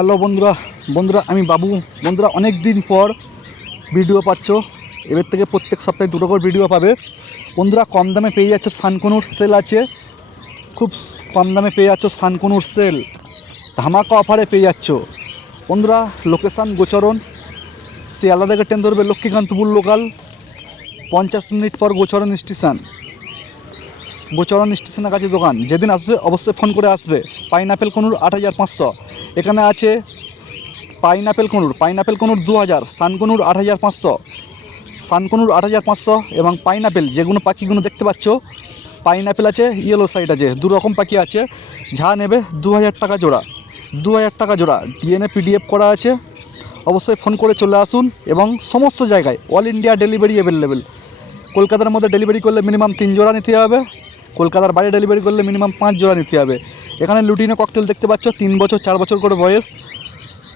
Hello বন্ধুরা বন্ধুরা, আমি বাবু। বন্ধুরা অনেক দিন পর ভিডিও পাচ্ছ। এবার থেকে প্রত্যেক সপ্তাহে দুটো করে ভিডিও পাবে। বন্ধুরা, কম দামে পেয়ে যাচ্ছ সানকনুর সেল আছে। খুব কম দামে পেয়ে যাচ্ছ সানকনুর সেল ধামাকা অফারে পেয়ে যাচ্ছ। বন্ধুরা লোকেশান গোচরণ। শিয়ালদা থেকে ট্রেন ধরবে লক্ষ্মীকান্তপুর লোকাল পঞ্চাশ মিনিট পর গোচরণ স্টেশন গোচরণ স্টেশনের কাছে দোকান। যেদিন আসবে, অবশ্যই ফোন করে আসবে। পাইনাপেল কনুর আট হাজার পাঁচশো। এখানে আছে পাইনাপেল কনুর। পাইনাপেল কনুর দু হাজার সানকনুর আট হাজার পাঁচশো। সানকনুর আট হাজার পাঁচশো এবং পাইনাপেল যেগুলো পাখিগুলো দেখতে পাচ্ছ, পাইনাপেল আছে ইয়েলো সাইড আছে দু রকম পাখি আছে। যা নেবে দু হাজার টাকা জোড়া। দু হাজার টাকা জোড়া। ডিএনএ পিডিএফ করা আছে। অবশ্যই ফোন করে চলে আসুন এবং সমস্ত জায়গায় অল ইন্ডিয়া ডেলিভারি অ্যাভেলেবেল কলকাতার মধ্যে ডেলিভারি করলে মিনিমাম তিন জোড়া নিতে হবে। কলকাতার বাইরে ডেলিভারি করলে মিনিমাম পাঁচ জোড়া নিতে হবে। এখানে লুটিনো ককটেল দেখতে পাচ্ছ, তিন বছর, চার বছর করে বয়স।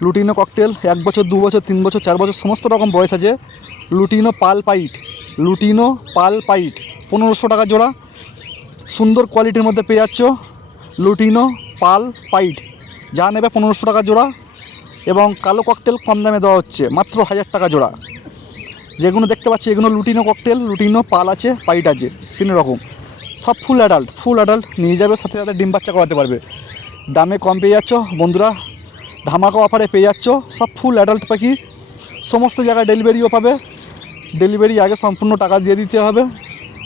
লুটিনো ককটেল এক বছর, দু বছর, তিন বছর, চার বছর, সমস্ত রকম বয়স আছে। লুটিনো পাল পাইট লুটিনো পাল পাইট, পনেরোশো টাকা জোড়া। সুন্দর কোয়ালিটির মধ্যে পেয়ে যাচ্ছ লুটিনো পাল পাইট। যা নেবে পনেরোশো টাকা জোড়া এবং কালো ককটেল কম দামে দেওয়া হচ্ছে, মাত্র হাজার টাকা জোড়া। যেগুলো দেখতে পাচ্ছি, এগুলো লুটিনো ককটেল লুটিনো পাল আছে, পাইট আছে তিন রকম সব ফুল অ্যাডাল্ট ফুল অ্যাডাল্ট নিয়ে যাবে, সাথে সাথে ডিম বাচ্চা করাতে পারবে। দামে কম পেয়ে যাচ্ছ, বন্ধুরা। ধামাকা অফারে পেয়ে যাচ্ছ, সব ফুল অ্যাডাল্ট পাখি। সমস্ত জায়গায় ডেলিভারিও পাবে। ডেলিভারি আগে সম্পূর্ণ টাকা দিয়ে দিতে হবে।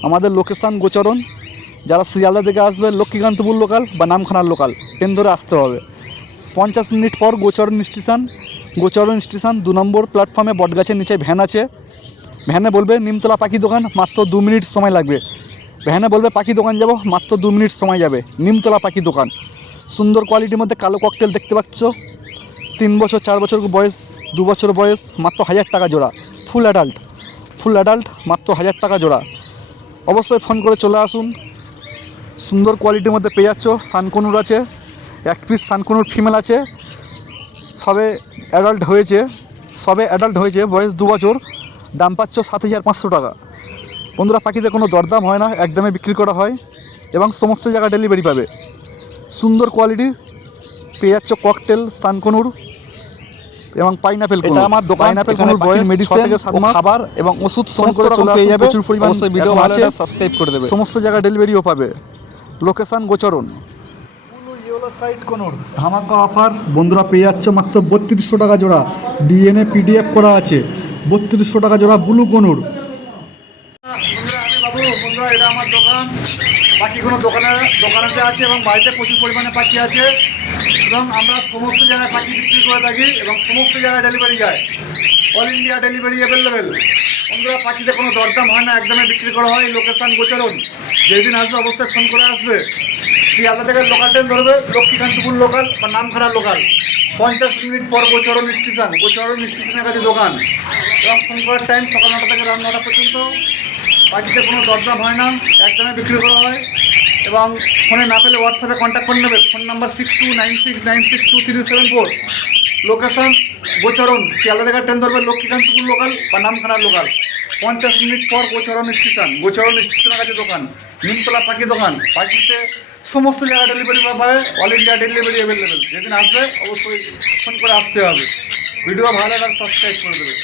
আমাদের লোকেশান গোচরণ। যারা শিয়ালদা থেকে আসবে, লক্ষ্মীকান্তপুর লোকাল বা নামখানার লোকাল ট্রেন ধরে আসতে হবে। পঞ্চাশ মিনিট পর গোচরণ স্টেশন গোচরণ স্টেশন দু নম্বর প্ল্যাটফর্মে বটগাছের নিচে ভ্যান আছে। ভ্যানে বলবে, নিমতলা পাখি দোকান, মাত্র দু মিনিট সময় লাগবে। ভ্যানে বলবে, পাখি দোকান যাব, মাত্র দু মিনিট সময় যাবে। নিমতলা পাখি দোকান। সুন্দর কোয়ালিটির মধ্যে কালো ককটেল দেখতে পাচ্ছ। তিন বছর, চার বছর বয়স, দু বছর বয়স, মাত্র হাজার টাকা জোড়া। ফুল অ্যাডাল্ট ফুল অ্যাডাল্ট মাত্র হাজার টাকা জোড়া। অবশ্যই ফোন করে চলে আসুন। সুন্দর কোয়ালিটির মধ্যে পেয়ে যাচ্ছ। সানকনুর আছে। এক পিস সানকনুর ফিমেল আছে। সবে অ্যাডাল্ট হয়েছে। সবে অ্যাডাল্ট হয়েছে, বয়স দু বছর। দাম পাচ্ছ সাত হাজার পাঁচশো টাকা। বন্ধুরা পাখিতে কোনো দরদাম হয় না একদমে বিক্রি করা হয় এবং সমস্ত জায়গায় ডেলিভারি পাবে। সুন্দর কোয়ালিটি পেয়ে যাচ্ছ ককটেল সানকনুর এবং পাইনাপেল এটা আমার দোকান পাইনাপেল কোনুর বয়স মেডিসিন থেকে সাত মাস। খাবার এবং ওষুধ সমস্ত রকম পেয়ে যাবে। প্রচুর পরিমাণ অবশ্যই ভিডিও ভালো সাবস্ক্রাইব করে দেবে। সমস্ত জায়গায় ডেলিভারিও পাবে। লোকেশন গোচরণ। সাইড কোনোর। ধামাকা অফার বন্ধুরা পেয়ে যাচ্ছ মাত্র বত্রিশশো টাকা জোড়া। ডিএনএ পিডিএফ করা আছে। বত্রিশশো টাকা জোড়া ব্লু কোনোর। বাবু, বন্ধুরা, এটা আমার দোকান। বাকি কোনো দোকানে, দোকানেতে আছে এবং বাড়িতে প্রচুর পরিমাণে পাখি আছে। এবং আমরা সমস্ত জায়গায় পাখি বিক্রি করে থাকি এবং সমস্ত জায়গায় ডেলিভারি যায়। অল ইন্ডিয়া ডেলিভারি অ্যাভেলেবেল বন্ধুরা, পাখিতে কোনো দরদাম হয় না, একদমই বিক্রি করা হয়। লোকেশান গোচরণ। যেদিন আসবে, অবশ্যই ফোন করে আসবে। শিয়ালদা থেকে লোকাল ধরবে, লক্ষ্মীকান্তপুর লোকাল বা নামখানা লোকাল পঞ্চাশ মিনিট পর গোচরণ স্টেশন গোচরণ স্টেশনের কাছে দোকান। এবং ফোন করার টাইম সকাল নটা থেকে রাত নটা পর্যন্ত। পাখিতে কোনো দরদাম হয় না একদমে বিক্রি করা হয়। এবং ফোনে না পেলে হোয়াটসঅ্যাপে কন্ট্যাক্ট করে নেবে। Phone number six two nine six nine six two three seven four location Gocharan Sealdah থেকে ট্রেন ধরবে লক্ষ্মীকান্তপুর লোকাল বা নামখানা লোকাল পঞ্চাশ মিনিট পর গোচরণ স্টেশন গোচরণ স্টেশনের কাছে দোকান। নিমতলা পাখি দোকান। পাখিতে সমস্ত জায়গায় ডেলিভারি পাবে অল ইন্ডিয়া ডেলিভারি অ্যাভেলেবেল যেদিন আসবে, অবশ্যই ফোন করে আসতে হবে। ভিডিও ভালো লাগলে সাবস্ক্রাইব করে দেবে।